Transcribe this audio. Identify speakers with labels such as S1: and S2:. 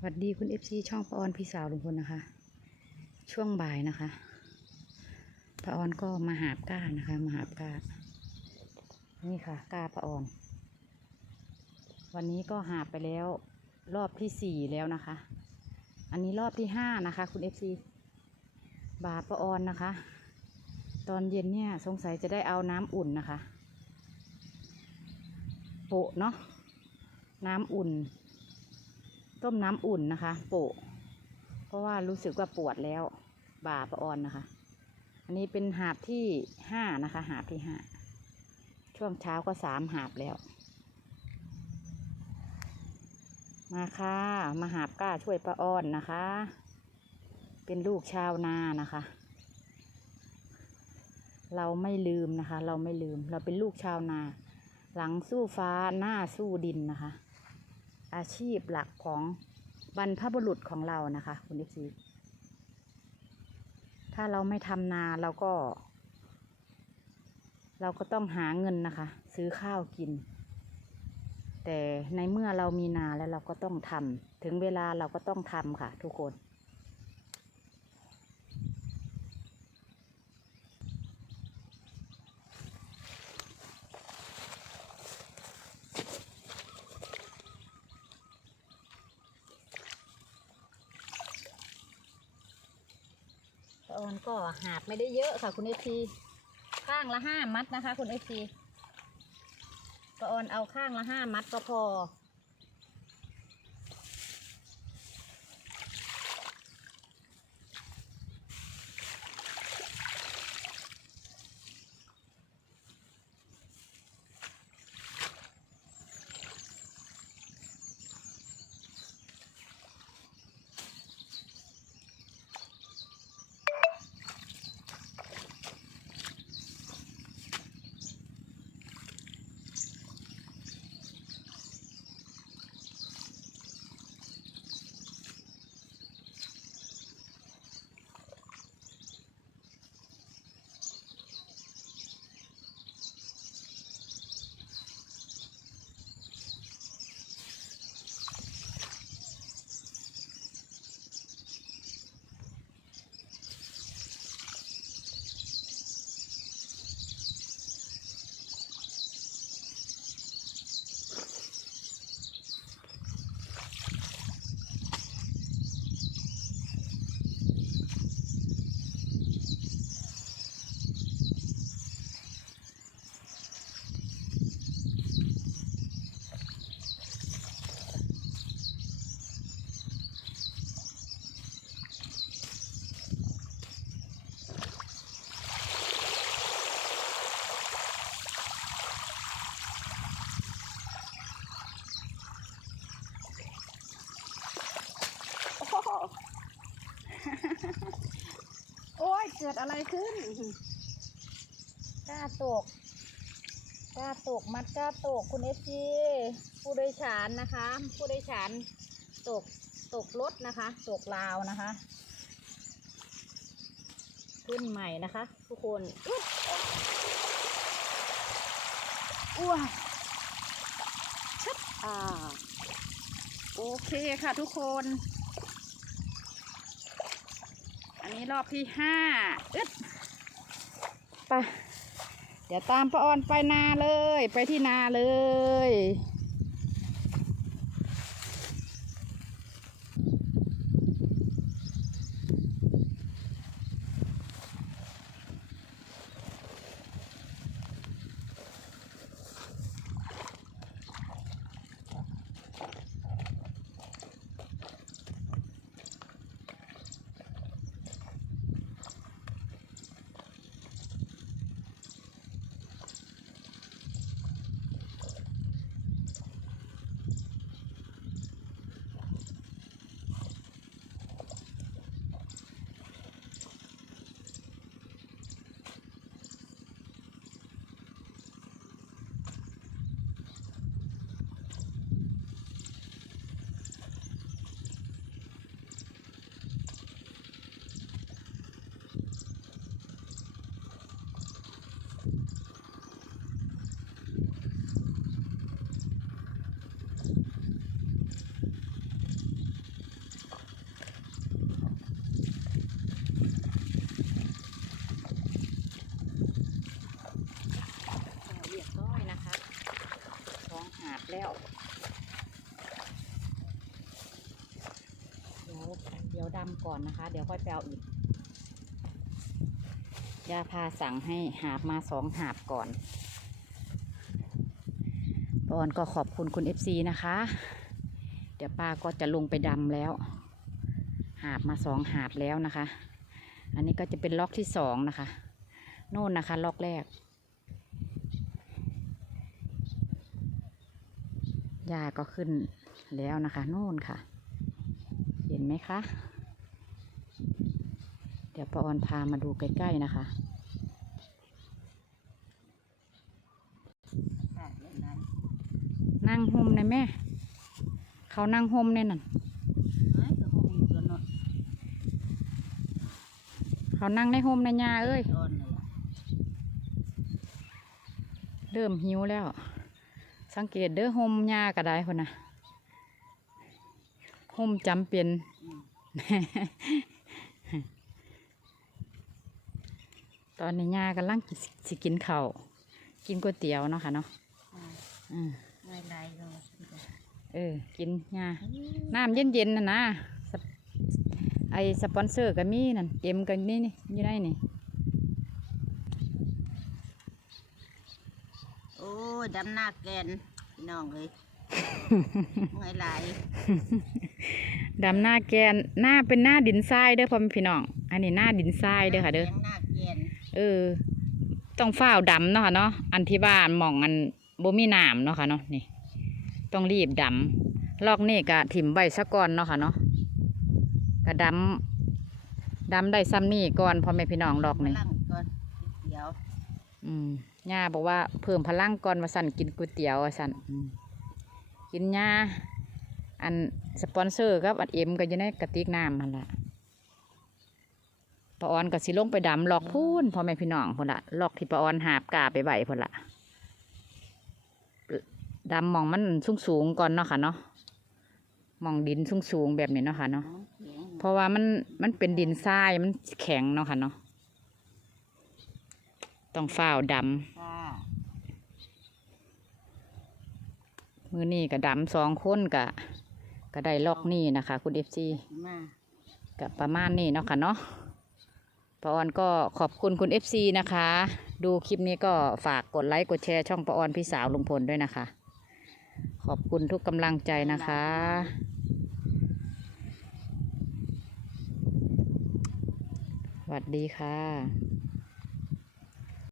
S1: สวัสดีคุณเอฟซีช่องปออนพี่สาวลุงพลนะคะ ช่วงบ่ายนะคะปาออนก็มาหาบก้านะคะ มาหาบก้า นี่ค่ะ ก้าปาออน วันนี้ก็หาบไปแล้ว รอบที่สี่แล้วนะคะ อันนี้รอบที่ห้านะคะ คุณเอฟซีบาปาออนนะคะ ตอนเย็นเนี่ยสงสัยจะได้เอาน้ำอุ่นนะคะ โปะเนาะน้ำอุ่น ต้มน้ำอุ่นนะคะ โปะ เพราะว่ารู้สึกว่าปวดแล้ว บ่าประออนนะคะ อันนี้เป็นหาบที่ห้านะคะ หาบที่ห้าช่วงเช้าก็สามหาบแล้ว มาค่ะ มาหาบกล้าช่วยป้าอ้อนนะคะ เป็นลูกชาวนานะคะ เราไม่ลืมนะคะ เราไม่ลืม เราเป็นลูกชาวนา หลังสู้ฟ้าหน้าสู้ดินนะคะ อาชีพหลักของบรรพบุรุษของเรานะคะ คุณเอฟซีถ้าเราไม่ทำนาเราก็ เราก็ต้องหาเงินนะคะ ซื้อข้าวกิน แต่ในเมื่อเรามีนาแล้วเราก็ต้องทำถึงเวลาเราก็ต้องทำค่ะ ทุกคน ตอนก็หาบไม่ได้เยอะค่ะคุณเอฟซีข้างละห้ามัดนะคะ คุณเอฟซีก็ออนเอาข้างละห้ามัดก็พอ โอ้ยเกิดอะไรขึ้นกล้าตกกล้าตกมัดกล้าตกคุณเอซีผู้โดยสารนะคะ ผู้โดยสารตกตกรถนะคะ ตกราวนะคะขึ้นใหม่นะคะ ทุกคนอุ๊ยอ้วชับอ่าโอเคค่ะทุกคน อั นี้รอบที่ห้าอึดไปเดี๋ยวตามป้าออนไปนาเลย ไปที่นาเลย นำ ก่อนนะคะ เดี๋ยวค่อยไปเอาอีกยาพาสั่งให้หาบมาสองหาบก่อนปอนก็ขอบคุณคุณ FC นะคะ เดี๋ยวป้าก็จะลงไปดำแล้ว หาบมาสองหาบแล้วนะคะ อันนี้ก็จะเป็นล็อกที่สองนะคะโน่นนะคะ ล็อกแรกยาก็ขึ้นแล้วนะคะโน่นค่ะ เห็นไหมคะ เดี๋ยวปาออนพามาดูใกล้ๆนะคะ
S2: ค่ะเล่นนั้น
S1: นั่งห่มในแม่ เขานั่งห่มในนั่น
S2: เอ้ยก็คงอยู่ตัวเนาะ
S1: เขานั่งในห่มในยาเอ้ย
S2: อ่อนนั่นล่ะ
S1: เริ่มหิวแล้ว สังเกตเด้อห่มยาก็ได้คนนะห่มจำเป็น
S2: อืม
S1: ตอนนี้ยากำลังกิสิกินข้าวกินก๋วยเตี๋ยวเนาะค่ะเนาะ
S2: อ่า
S1: อืม
S2: เมื่อยไรก็ว่าฉันก็
S1: เออ กินยา
S2: อืม
S1: น้ำเย็นๆน่ะนะสปไอสปอนเซอร์ก็มีนั่นเอ็มกันนี่นี่อยู่ได้นี่
S2: โอ้ยดำหน้าแกนพี่น้องเอ้ยเมื่อยไร
S1: ดำหน้าแกนหน้าเป็นหน้าดินทรายเด้อพ่อแม่พี่น้อง อันนี้หน้าดินทรายเด้อค่ะเด้อ
S2: ลี้ยงหน้าแกน
S1: เออ ต้องฝ้าวดำเนาะค่ะเนาะอันที่บ้านหมองอันบ่มีน้ำเนาะค่ะเนาะนี่ ต้องรีบดำลอกนี่กะถิ่มใบซะก่อนเนาะค่ะเนาะกะดำดำได้ซ้ำนี่ก่อนพ่อแม่พี่น้องลอกนี่
S2: พลังก่อนเดี๋ยว
S1: อืมย่าบอกว่าเพิ่มพลังก่อนมาสั่นกินก๋วยเตี๋ยวว่าสั่นอืมกินย่าอันสปอนเซอร์ครับอันเอ็มก็จะได้กระติกน้ำมันละ ปาออนก็สิลงไปดำลอกพูนพ่อแม่พี่น้องพุ่นละลอกที่ปาออนหาบกาไปไหวพุ่นละดำหมองมันสูงสูงๆก่อนเนาะค่ะเนาะหมองดินสูงสูงๆแบบนี้เนาะค่ะเนาะ
S2: น้องเขียง
S1: เพราะว่ามันมันเป็นดินทรายมันแข็งเนาะค่ะเนาะต้องฝ้าวดำ
S2: ค่ะ
S1: มือนี่กับดำสองคนกะก็ได้ล็อกนี่นะคะ คุณเอฟซี
S2: มา
S1: กับประมาณนี้เนาะค่ะเนาะ ปออนก็ขอบคุณคุณเอฟซีนะคะ ดูคลิปนี้ก็ฝากกดไลค์กดแชร์ช่องปออนพี่สาวลุงพลด้วยนะคะ ขอบคุณทุกกำลังใจนะคะ สวัสดีค่ะ